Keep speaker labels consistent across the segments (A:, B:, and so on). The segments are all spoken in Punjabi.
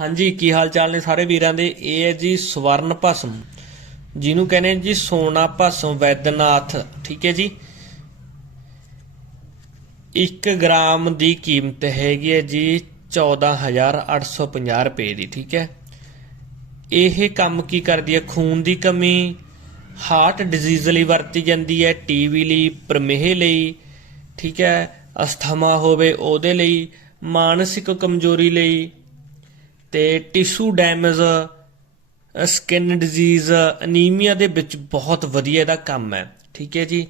A: ਹਾਂਜੀ, ਕੀ ਹਾਲ ਚਾਲ ਨੇ ਸਾਰੇ ਵੀਰਾਂ ਦੇ? ਇਹ ਹੈ ਜੀ ਸਵਰਨ ਭਸਮ। ਜਿਹਨੂੰ ਕਹਿੰਦੇ ਜੀ ਸੋਨਾ ਭਸਮ ਵੈਦਨਾਥ। ਠੀਕ ਹੈ ਜੀ? 1 ਗ੍ਰਾਮ ਦੀ ਕੀਮਤ ਹੈਗੀ ਹੈ ਜੀ 14850 ਰੁਪਏ ਦੀ, ਠੀਕ ਹੈ? ਇਹ ਕੰਮ ਕੀ ਕਰਦੀ ਹੈ? ਖੂਨ ਦੀ ਕਮੀ ਹਾਰਟ ਡਿਜ਼ੀਜ਼ ਲਈ ਵਰਤੀ ਜਾਂਦੀ ਹੈ ਟੀਵੀ ਲਈ, ਪ੍ਰਮੇਹ ਲਈ, ਠੀਕ ਹੈ? ਅਸਥਮਾ ਹੋਵੇ ਉਹਦੇ ਲਈ, ਮਾਨਸਿਕ ਕਮਜ਼ੋਰੀ ਲਈ ਤੇ tissue damage skin disease anaemia ਦੇ ਵਿੱਚ ਬਹੁਤ ਵਧੀਆ ਇਹਦਾ ਕੰਮ ਹੈ। ਠੀਕ ਹੈ ਜੀ?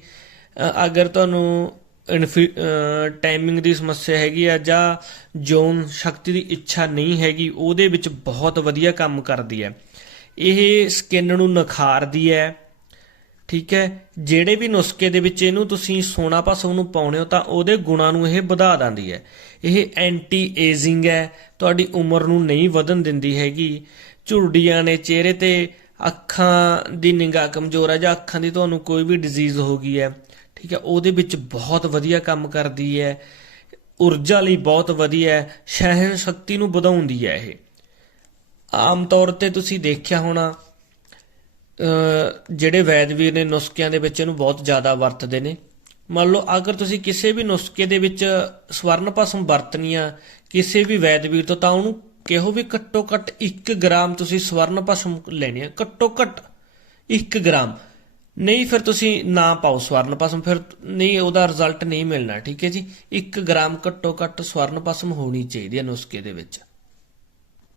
A: ਅਗਰ ਤੁਹਾਨੂੰ ਟਾਈਮਿੰਗ ਦੀ ਸਮੱਸਿਆ ਹੈਗੀ ਆ ਜਾਂ ਜੋਨ ਸ਼ਕਤੀ ਦੀ ਇੱਛਾ ਨਹੀਂ ਹੈਗੀ, ਉਹਦੇ ਵਿੱਚ ਬਹੁਤ ਵਧੀਆ ਕੰਮ ਕਰਦੀ ਹੈ। ਇਹ ਸਕਿਨ ਨੂੰ ਨਖਾਰਦੀ ਹੈ। ਠੀਕ ਹੈ? ਜਿਹੜੇ ਵੀ ਨੁਸਖੇ ਦੇ ਵਿੱਚ ਇਹਨੂੰ ਤੁਸੀਂ ਸੋਨਾ ਭਸਮ ਨੂੰ ਪਾਉਣੇ ਹੋ ਤਾਂ ਉਹਦੇ ਗੁਣਾਂ ਨੂੰ ਇਹ ਵਧਾ ਦਿੰਦੀ ਹੈ। ਇਹ ਐਂਟੀ ਏਜਿੰਗ ਹੈ। ਤੁਹਾਡੀ ਉਮਰ ਨੂੰ ਨਹੀਂ ਵਧਣ ਦਿੰਦੀ ਹੈਗੀ। ਝੁਰੜੀਆਂ ਨੇ ਚਿਹਰੇ ਤੇ ਅੱਖਾਂ ਦੀ ਨਿਗਾਹ ਕਮਜ਼ੋਰ ਹੈ ਜਾਂ ਅੱਖਾਂ ਦੀ ਤੁਹਾਨੂੰ ਕੋਈ ਵੀ ਡਿਜ਼ੀਜ਼ ਹੋ ਗਈ ਹੈ। ਠੀਕ ਹੈ? ਉਹਦੇ ਵਿੱਚ ਬਹੁਤ ਵਧੀਆ ਕੰਮ ਕਰਦੀ ਹੈ। ਊਰਜਾ ਲਈ ਬਹੁਤ ਵਧੀਆ ਹੈ। ਸਹਿਣ ਸ਼ਕਤੀ ਨੂੰ ਵਧਾਉਂਦੀ ਹੈ ਇਹ। ਆਮ ਤੌਰ ਤੇ ਤੁਸੀਂ ਦੇਖਿਆ ਹੋਣਾ ਅਹ, ਜਿਹੜੇ ਵੈਦਵੀਰ ਨੇ ਨੁਸਖਿਆਂ ਦੇ ਵਿੱਚ ਇਹਨੂੰ ਬਹੁਤ ਜ਼ਿਆਦਾ ਵਰਤਦੇ ਨੇ। ਮੰਨ ਲਓ, ਅਗਰ ਤੁਸੀਂ ਕਿਸੇ ਵੀ ਨੁਸਖੇ ਦੇ ਵਿੱਚ ਸਵਰਨ ਭਸਮ ਵਰਤਣੀ ਆ ਕਿਸੇ ਵੀ ਵੈਦਵੀਰ ਤੋਂ, ਤਾਂ ਉਹਨੂੰ ਕਿਹੋ ਵੀ ਘੱਟੋ ਘੱਟ 1 ਗ੍ਰਾਮ ਤੁਸੀਂ ਸਵਰਨ ਭਸਮ ਲੈਣੀ ਹੈ ਘੱਟੋ ਘੱਟ 1 ਗ੍ਰਾਮ। ਨਹੀਂ, ਫਿਰ ਤੁਸੀਂ ਨਾ ਪਾਓ ਸਵਰਨ ਭਸਮ ਫਿਰ ਨਹੀਂ, ਉਹਦਾ ਰਿਜ਼ਲਟ ਨਹੀਂ ਮਿਲਣਾ, ਠੀਕ ਹੈ ਜੀ? 1 ਗ੍ਰਾਮ ਘੱਟੋ ਘੱਟ ਸਵਰਨ ਭਸਮ ਹੋਣੀ ਚਾਹੀਦੀ ਹੈ ਨੁਸਖੇ ਦੇ ਵਿੱਚ।